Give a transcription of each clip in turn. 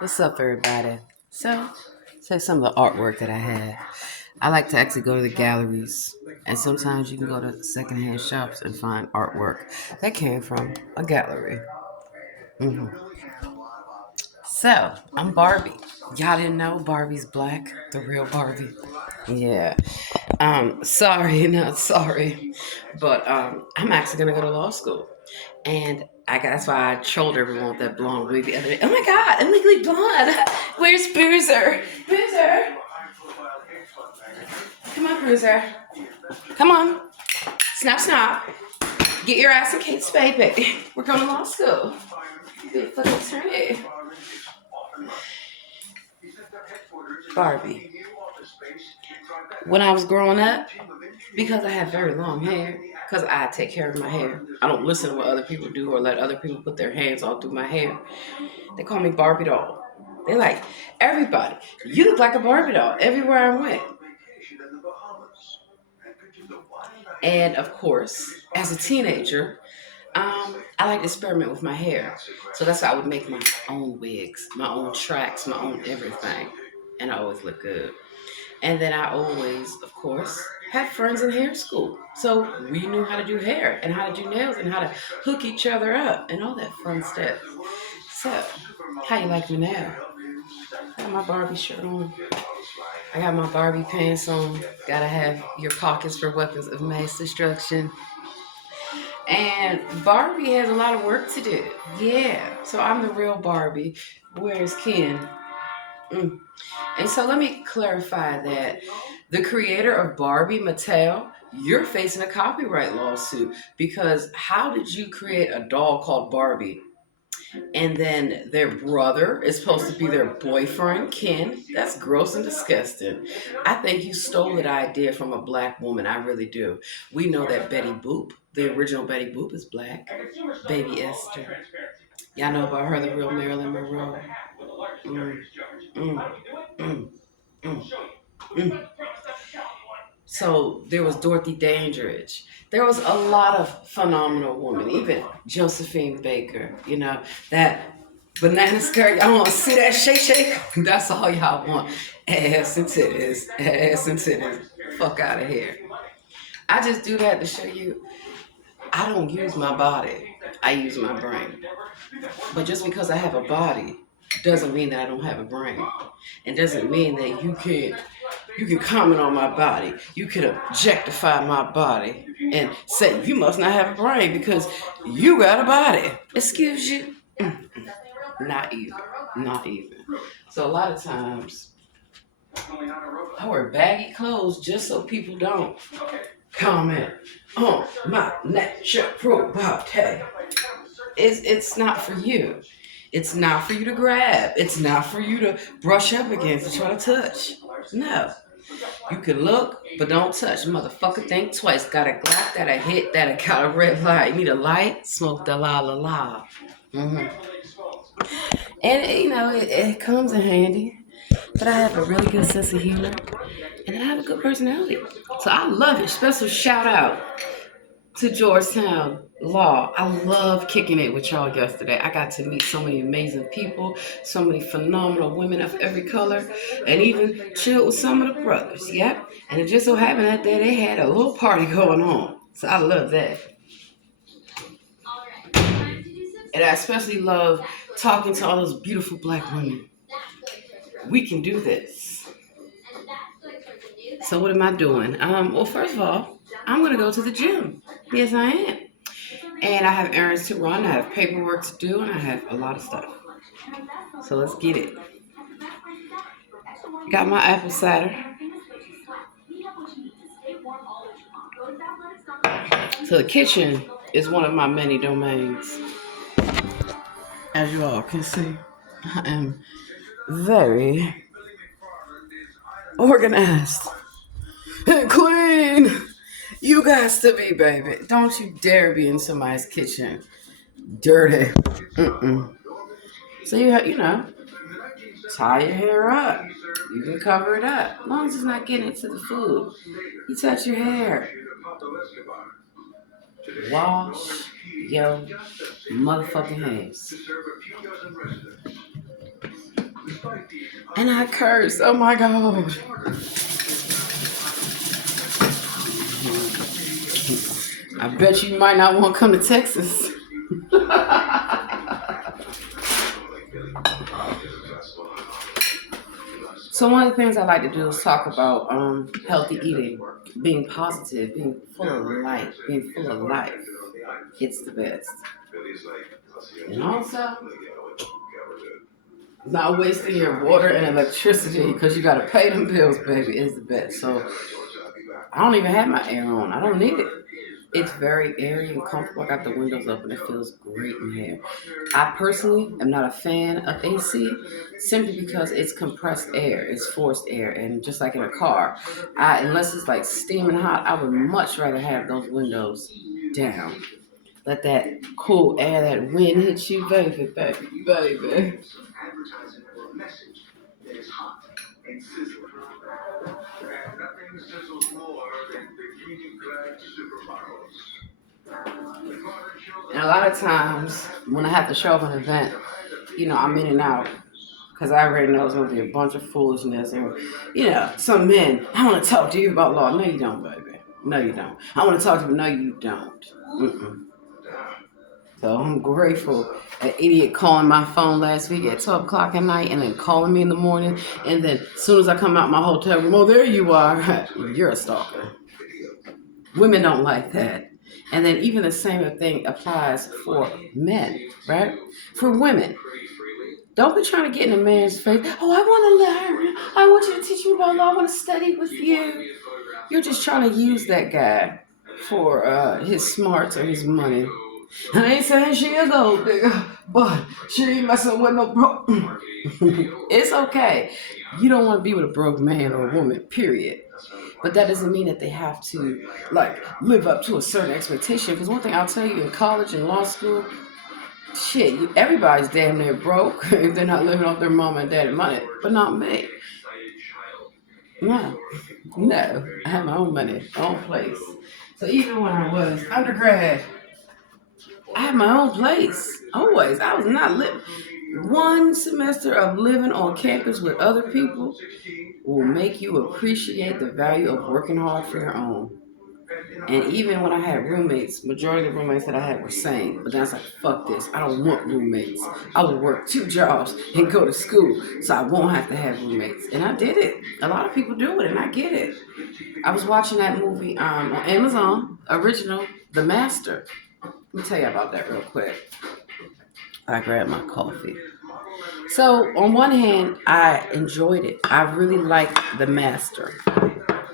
What's up, everybody? So, say some of the artwork that I have. I like to actually go to the galleries, and sometimes you can go to secondhand shops and find artwork that came from a gallery. hmm So, I'm Barbie. Y'all didn't know Barbie's black, the real Barbie. Yeah. Sorry, not sorry, but I'm actually gonna go to law school, and that's why I trolled everyone with that blonde wig the other day. Oh my God, I'm legally blonde. Where's Bruiser? Bruiser, come on, Bruiser. Come on, snap, snap. Get your ass in Kate Spade, baby. We're going to law school. Be a fucking attorney. Barbie. When I was growing up, because I have very long hair, because I take care of my hair, I don't listen to what other people do or let other people put their hands all through my hair. They call me Barbie doll. They're like, everybody, you look like a Barbie doll everywhere I went. And of course, as a teenager, I like to experiment with my hair. So that's why I would make my own wigs, my own tracks, my own everything. And I always look good. And then I always, of course, had friends in hair school. So we knew how to do hair and how to do nails and how to hook each other up and all that fun stuff. So, how you like me now? I got my Barbie shirt on. I got my Barbie pants on. Gotta have your pockets for weapons of mass destruction. And Barbie has a lot of work to do. Yeah. So I'm the real Barbie. Where's Ken? Mm. And so let me clarify that the creator of Barbie, Mattel, you're facing a copyright lawsuit because how did you create a doll called Barbie? And then their brother is supposed to be their boyfriend, Ken. That's gross and disgusting. I think you stole that idea from a black woman. I really do. We know that Betty Boop, the original Betty Boop, is black. Baby Esther. Y'all know about her, the real Marilyn Monroe. Mm, mm, mm, mm, mm. So there was Dorothy Dandridge. There was a lot of phenomenal women, even Josephine Baker, that banana skirt. I want to see that shake shake. That's all y'all want. Ass and titties. Ass and titties. Fuck out of here. I just do that to show you I don't use my body. I use my brain. But just because I have a body doesn't mean that I don't have a brain. And doesn't mean that you can comment on my body. You can objectify my body and say you must not have a brain because you got a body. Excuse you? Not even. Not even. So a lot of times I wear baggy clothes just so people don't comment on my natural body. It's not for you. It's not for you to grab. It's not for you to brush up against and try to touch. No. You can look, but don't touch. Motherfucker, think twice. Got a Glock, that a hit, that a got a red light. Need a light? Smoke the la la la. And it comes in handy. But I have a really good sense of humor, and I have a good personality. So I love it. Special shout out to Georgetown Law. I love kicking it with y'all yesterday. I got to meet so many amazing people, so many phenomenal women of every color, and even chill with some of the brothers. Yep. And it just so happened that day they had a little party going on. So I love that. And I especially love talking to all those beautiful black women. We can do this. So what am I doing? Well, first of all, I'm gonna go to the gym. Yes, I am. And I have errands to run, I have paperwork to do, and I have a lot of stuff. So let's get it. Got my apple cider. So the kitchen is one of my many domains. As you all can see, I am very organized and clean. You guys to be, baby. Don't you dare be in somebody's kitchen dirty. Mm-mm. So tie your hair up. You can cover it up. As long as it's not getting into the food. You touch your hair. Wash your motherfucking hands. And I curse. Oh my God. I bet you might not want to come to Texas. So one of the things I like to do is talk about healthy eating, being positive, being full of light, being full of life. It's the best. And also, not wasting your water and electricity because you got to pay them bills, baby, is the best. So I don't even have my air on. I don't need it. It's very airy and comfortable. I got the windows open. It feels great in here. I personally am not a fan of AC simply because it's compressed air. It's forced air. And just like in a car, unless it's like steaming hot, I would much rather have those windows down. Let that cool air, that wind hit you, baby, baby, baby. And a lot of times when I have to show up at an event, I'm in and out because I already know it's going to be a bunch of foolishness or, some men. I want to talk to you about law. No, you don't, baby. No, you don't. I want to talk to you. No, you don't. Mm-mm. So I'm grateful. An idiot calling my phone last week at 12 o'clock at night and then calling me in the morning. And then as soon as I come out my hotel room, oh, there you are. You're a stalker. Women don't like that. And then even the same thing applies for men, right? For women, don't be trying to get in a man's face. Oh, I want to learn. I want you to teach me about law. I want to study with you. You're just trying to use that guy for his smarts or his money. I ain't saying she a gold digger, but she ain't messing with no broke. It's okay. You don't want to be with a broke man or a woman, period. But that doesn't mean that they have to like live up to a certain expectation. Because one thing I'll tell you in college and law school, shit, everybody's damn near broke if they're not living off their mom and daddy money. But not me. No, no. I have my own money, my own place. So even when I was undergrad, I had my own place. Always. I was not living. One semester of living on campus with other people will make you appreciate the value of working hard for your own. And even when I had roommates, majority of the roommates that I had were sane. But then I was like, fuck this. I don't want roommates. I will work 2 jobs and go to school so I won't have to have roommates. And I did it. A lot of people do it, and I get it. I was watching that movie on Amazon, original, The Master. Let me tell you about that real quick. I grabbed my coffee. So, on one hand, I enjoyed it. I really liked The Master.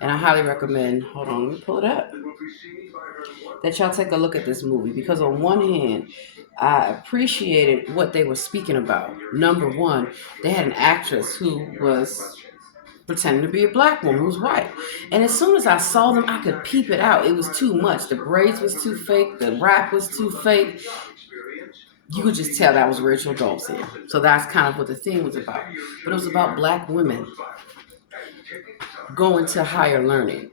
And I highly recommend, hold on, let me pull it up, that y'all take a look at this movie. Because, on one hand, I appreciated what they were speaking about. Number one, they had an actress who was pretending to be a black woman who was white. And as soon as I saw them, I could peep it out. It was too much. The braids was too fake. The rap was too fake. You could just tell that was Rachel Dolezal. So that's kind of what the theme was about. But it was about black women going to higher learning,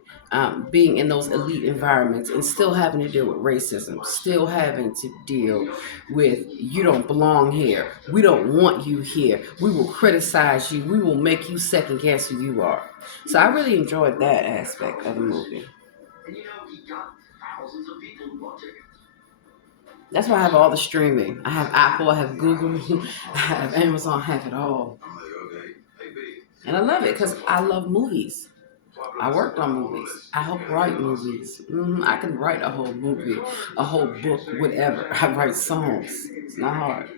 being in those elite environments and still having to deal with racism, still having to deal with you don't belong here. We don't want you here. We will criticize you. We will make you second guess who you are. So I really enjoyed that aspect of the movie. That's why I have all the streaming. I have Apple, I have Google, I have Amazon, I have it all. And I love it because I love movies. I worked on movies. I help write movies. I can write a whole movie, a whole book, whatever. I write songs. It's not hard.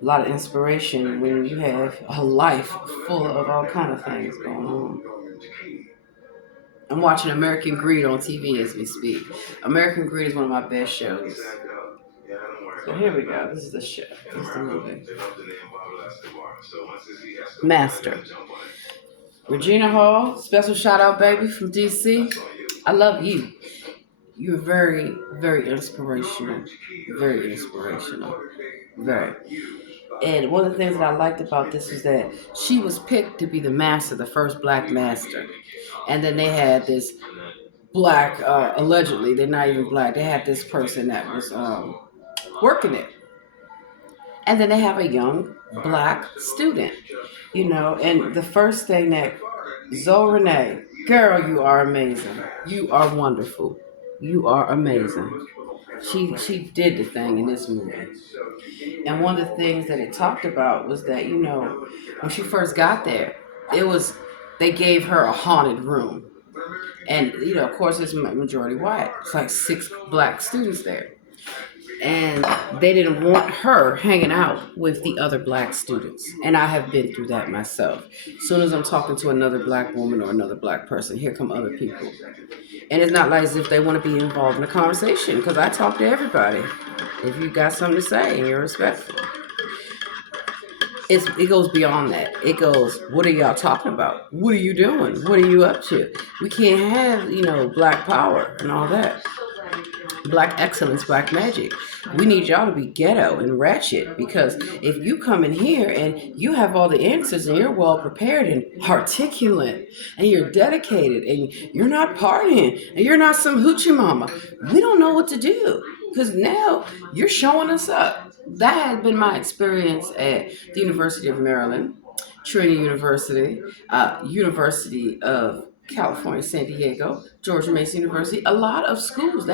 A lot of inspiration when you have a life full of all kind of things going on. I'm watching American Greed on TV as we speak. American Greed is one of my best shows. So here we go. This is the show. This is the movie. Master. Regina Hall, special shout out, baby, from DC. I love you. You're very, very inspirational. Very inspirational. Very. And one of the things that I liked about this was that she was picked to be the master, the first black master. And then they had this black, allegedly, they're not even black, they had this person that was working it. And then they have a young black student, and the first thing that Zoe Renee, girl, you are amazing. You are wonderful. You are amazing. She did the thing in this movie. And one of the things that it talked about was that, when she first got there, it was they gave her a haunted room. And, of course, it's majority white. It's like 6 black students there. And they didn't want her hanging out with the other black students. And I have been through that myself. As soon as I'm talking to another black woman or another black person, here come other people. And it's not like as if they want to be involved in a conversation, because I talk to everybody. If you got something to say and you're respectful. It goes beyond that. It goes, what are y'all talking about? What are you doing? What are you up to? We can't have, black power and all that. Black excellence, black magic. We need y'all to be ghetto and ratchet, because if you come in here and you have all the answers and you're well prepared and articulate and you're dedicated and you're not partying and you're not some hoochie mama, we don't know what to do, because now you're showing us up. That had been my experience at the University of Maryland, Trinity University, University of California, San Diego, George Mason University, a lot of schools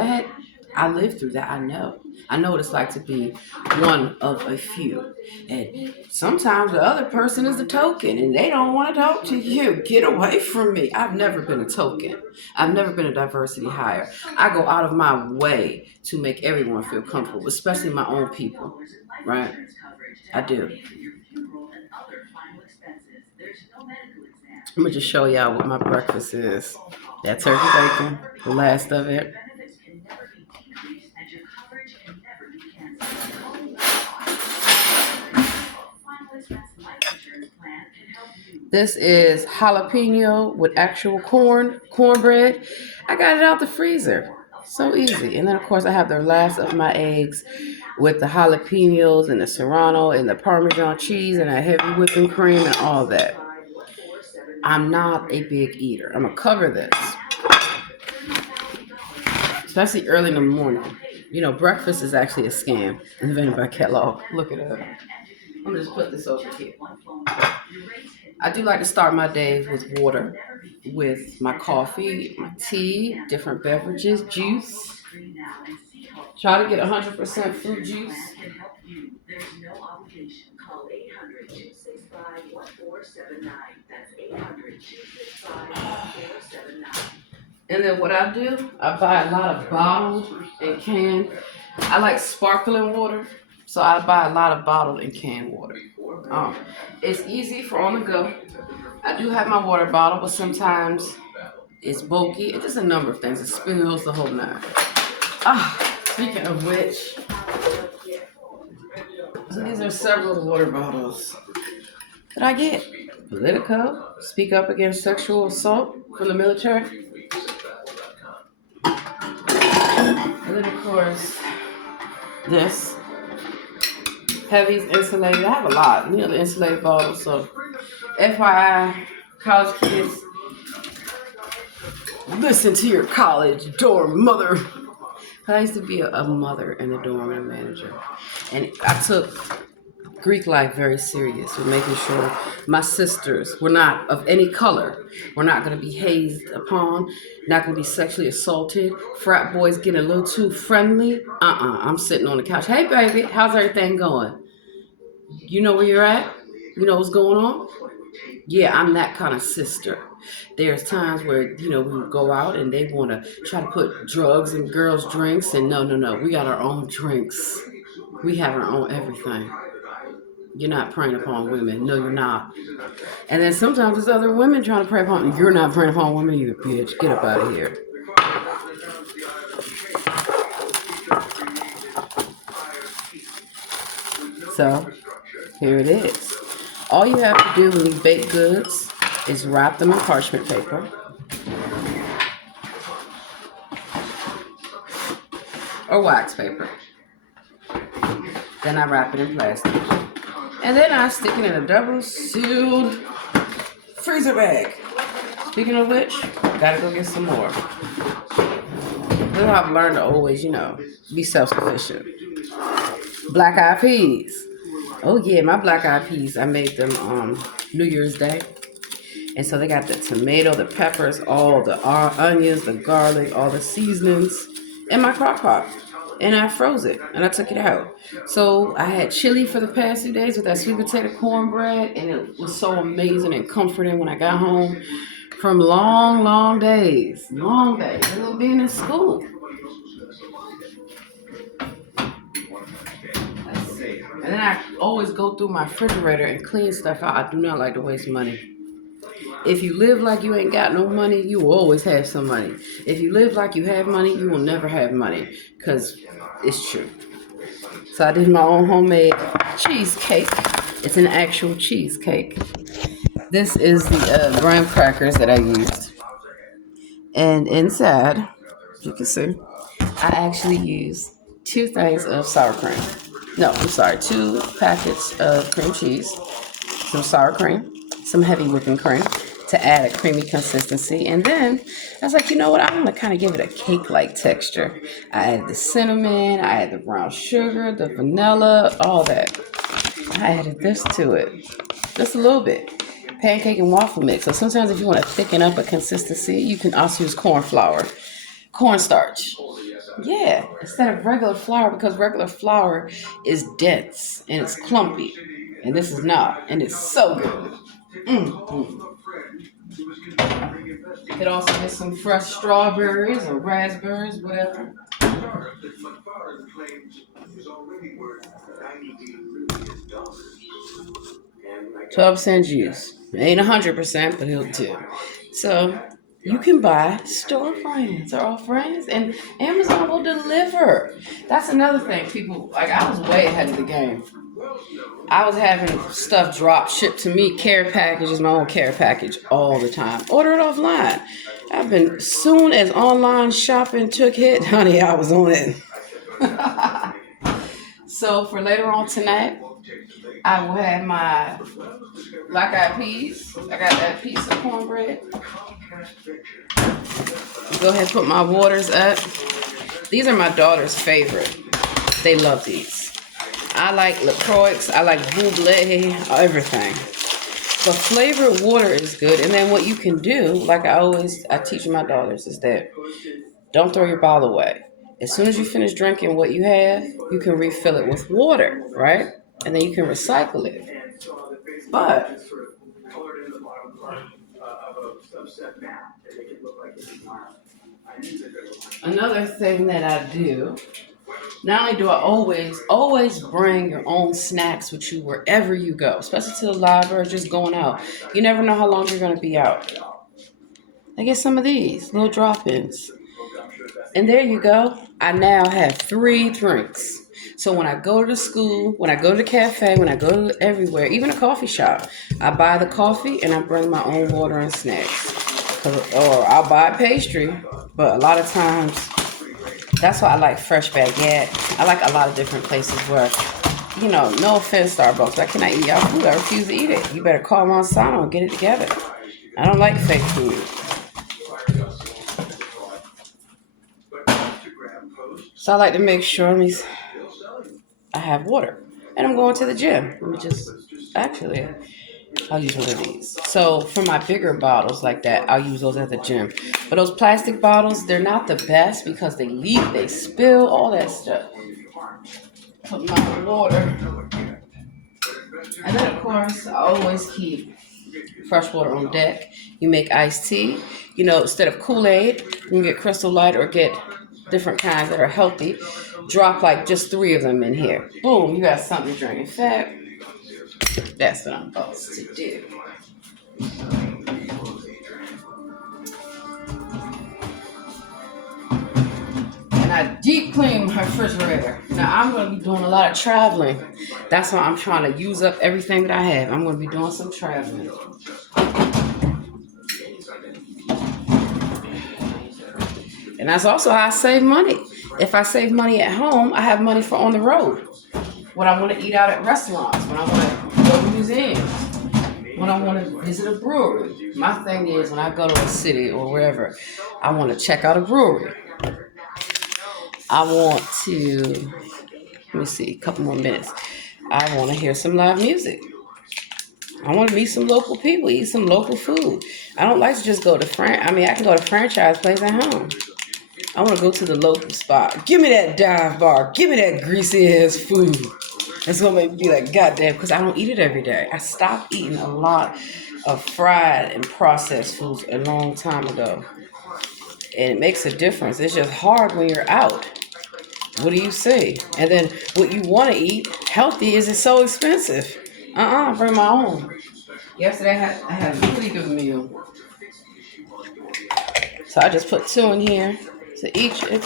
I lived through that. I know what it's like to be one of a few. And sometimes the other person is a token and they don't want to talk to you. Get away from me. I've never been a token. I've never been a diversity hire. I go out of my way to make everyone feel comfortable, especially my own people, right? I do. I'm going to just show y'all what my breakfast is. That turkey bacon, the last of it. This is jalapeno with actual cornbread. I got it out the freezer. So easy. And then, of course, I have the last of my eggs with the jalapenos and the serrano and the Parmesan cheese and a heavy whipping cream and all that. I'm not a big eater. I'm going to cover this. Especially early in the morning. Breakfast is actually a scam invented by Kellogg. Look it up. I'm going to just put this over here. I do like to start my day with water, with my coffee, my tea, different beverages, juice. Try to get 100% fruit juice. And then what I do, I buy a lot of bottled and canned. I like sparkling water, so I buy a lot of bottled and canned water. It's easy for on the go. I do have my water bottle, but sometimes it's bulky. It's just a number of things. It spills, the whole nine. Speaking of which, so these are several water bottles that I get. Politico, Speak Up Against Sexual Assault from the military. And then, of course, this. Heavy's insulated. I have a lot. The insulated bottles. So, FYI, college kids, listen to your college dorm mother. I used to be a mother in the dorm and a manager. And I took Greek life very serious with making sure my sisters were not of any color. We're not going to be hazed upon, not going to be sexually assaulted. Frat boys getting a little too friendly. I'm sitting on the couch. Hey, baby, how's everything going? You know where you're at? You know what's going on? Yeah, I'm that kind of sister. There's times where, we go out and they want to try to put drugs in girls' drinks. And no. We got our own drinks. We have our own everything. You're not preying upon women. No, you're not. And then sometimes there's other women trying to prey upon. You're not preying upon women either, bitch. Get up out of here. So, here it is. All you have to do when you bake goods is wrap them in parchment paper. Or wax paper. Then I wrap it in plastic. And then I stick it in a double-sealed freezer bag. Speaking of which, gotta go get some more. That's how I've learned to always, be self-sufficient. Black eyed peas. Oh yeah, my black eyed peas. I made them New Year's Day, and so they got the tomato, the peppers, all the onions, the garlic, all the seasonings in my crock pot, and I froze it and I took it out. So I had chili for the past 2 days with that sweet potato cornbread, and it was so amazing and comforting when I got home from long, long days, and then being in school. And then I always go through my refrigerator and clean stuff out. I do not like to waste money. If you live like you ain't got no money, you will always have some money. If you live like you have money, you will never have money. Because it's true. So I did my own homemade cheesecake. It's an actual cheesecake. This is the graham crackers that I used. And inside, you can see, I actually used 2 things of sour cream. No, I'm sorry, 2 packets of cream cheese, some sour cream, some heavy whipping cream to add a creamy consistency. And then I was like, you know what? I'm gonna kind of give it a cake-like texture. I added the cinnamon, I added the brown sugar, the vanilla, all that. I added this to it, just a little bit. Pancake and waffle mix. So sometimes if you want to thicken up a consistency, you can also use cornstarch. Yeah, instead of regular flour, because regular flour is dense and it's clumpy, and this is not, and it's so good. Mm-hmm. You could also get some fresh strawberries or raspberries, whatever. 12% juice. Ain't 100%, but he'll do. So you can buy store brands or off brands, and Amazon will deliver. That's another thing. People like I was way ahead of the game. I was having stuff drop shipped to me, care packages, my own care package all the time. Order it offline. I've been soon as online shopping took hit, honey, I was on it. So for later on tonight, I will have my black eyed peas. I got that piece of cornbread. Go ahead and put my waters up. These are my daughter's favorite. They love these. I like LaCroix. I like Buble, everything. The flavored water is good. And then what you can do, like I teach my daughters, is that don't throw your bottle away. As soon as you finish drinking what you have, you can refill it with water, right? And then you can recycle it. But another thing that I do, not only do I always bring your own snacks with you wherever you go, especially to the library, just going out. You never know how long you're going to be out. I get some of these little drop-ins. And there you go. I now have 3 drinks. So when I go to school, when I go to the cafe, when I go to everywhere, even a coffee shop, I buy the coffee and I bring my own water and snacks. Or I'll buy pastry, but a lot of times, that's why I like Fresh Baguette. I like a lot of different places where, no offense, Starbucks, I cannot eat y'all food. I refuse to eat it. You better call Monsanto and get it together. I don't like fake food. So I like to make sure I have water. And I'm going to the gym. I'll use one of these. So for my bigger bottles like that, I'll use those at the gym. But those plastic bottles, they're not the best because they leak, they spill, all that stuff. Put my water. And then of course, I always keep fresh water on deck. You make iced tea. Instead of Kool-Aid, you can get Crystal Light or get different kinds that are healthy. Drop like just 3 of them in here. Boom, you got something to drink. In fact, that's what I'm supposed to do. And I deep clean my refrigerator. Now I'm going to be doing a lot of traveling. That's why I'm trying to use up everything that I have. I'm going to be doing some traveling. And that's also how I save money. If I save money at home, I have money for on the road. When I want to eat out at restaurants, when I want to go to museums, when I want to visit a brewery. My thing is when I go to a city or wherever, I want to check out a brewery. I want to, let me see, a couple more minutes. I want to hear some live music. I want to meet some local people, eat some local food. I don't like to just go to I can go to franchise place at home. I want to go to the local spot. Give me that dive bar. Give me that greasy ass food. It's gonna make me be like, goddamn, because I don't eat it every day. I stopped eating a lot of fried and processed foods a long time ago. And it makes a difference. It's just hard when you're out. What do you say? And then what you want to eat, healthy, is it so expensive? Bring my own. Yesterday I had a really good meal. So I just put 2 in here. So each you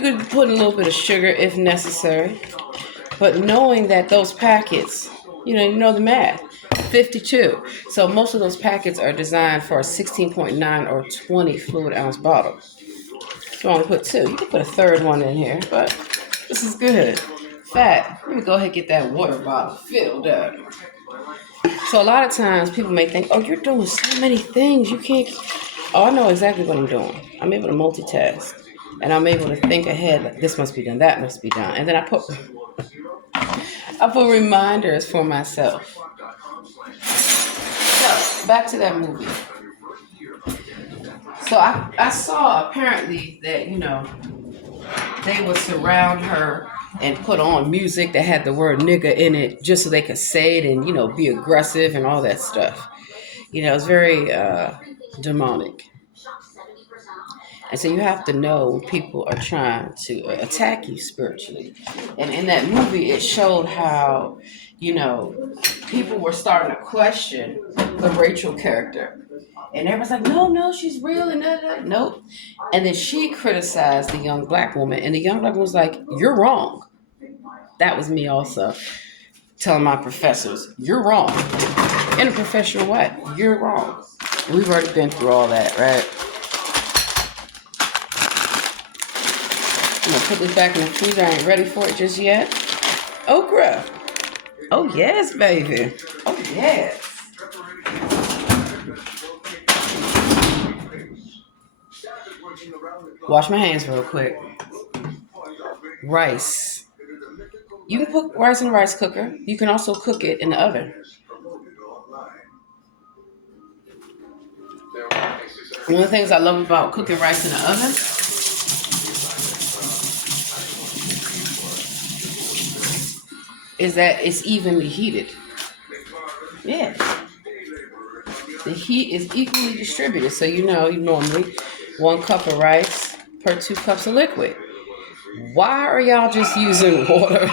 could put a little bit of sugar if necessary. But knowing that those packets, you know the math, 52. So most of those packets are designed for a 16.9 or 20 fluid ounce bottle. If you want to put 2, you can put a third one in here, but this is good. Let me go ahead and get that water bottle filled up. So a lot of times people may think, oh, you're doing so many things, you can't. Oh, I know exactly what I'm doing. I'm able to multitask. And I'm able to think ahead, like this must be done, that must be done. And then I put reminders for myself. So, back to that movie. So I saw apparently that, they would surround her and put on music that had the word nigga in it just so they could say it and, be aggressive and all that stuff. It's very demonic. And so you have to know people are trying to attack you spiritually. And in that movie, it showed how, people were starting to question the Rachel character. And everyone's like, no, she's real. And that. Nope. And then she criticized the young black woman. And the young black woman was like, you're wrong. That was me also telling my professors, you're wrong. In a professional way, you're wrong. And we've already been through all that, right? I'm going to put this back in the freezer. I ain't ready for it just yet. Okra. Oh, yes, baby. Oh, yes. Wash my hands real quick. Rice. You can cook rice in a rice cooker. You can also cook it in the oven. One of the things I love about cooking rice in the oven is that it's evenly heated. Yeah. The heat is equally distributed. So you normally 1 cup of rice per 2 cups of liquid. Why are y'all just using water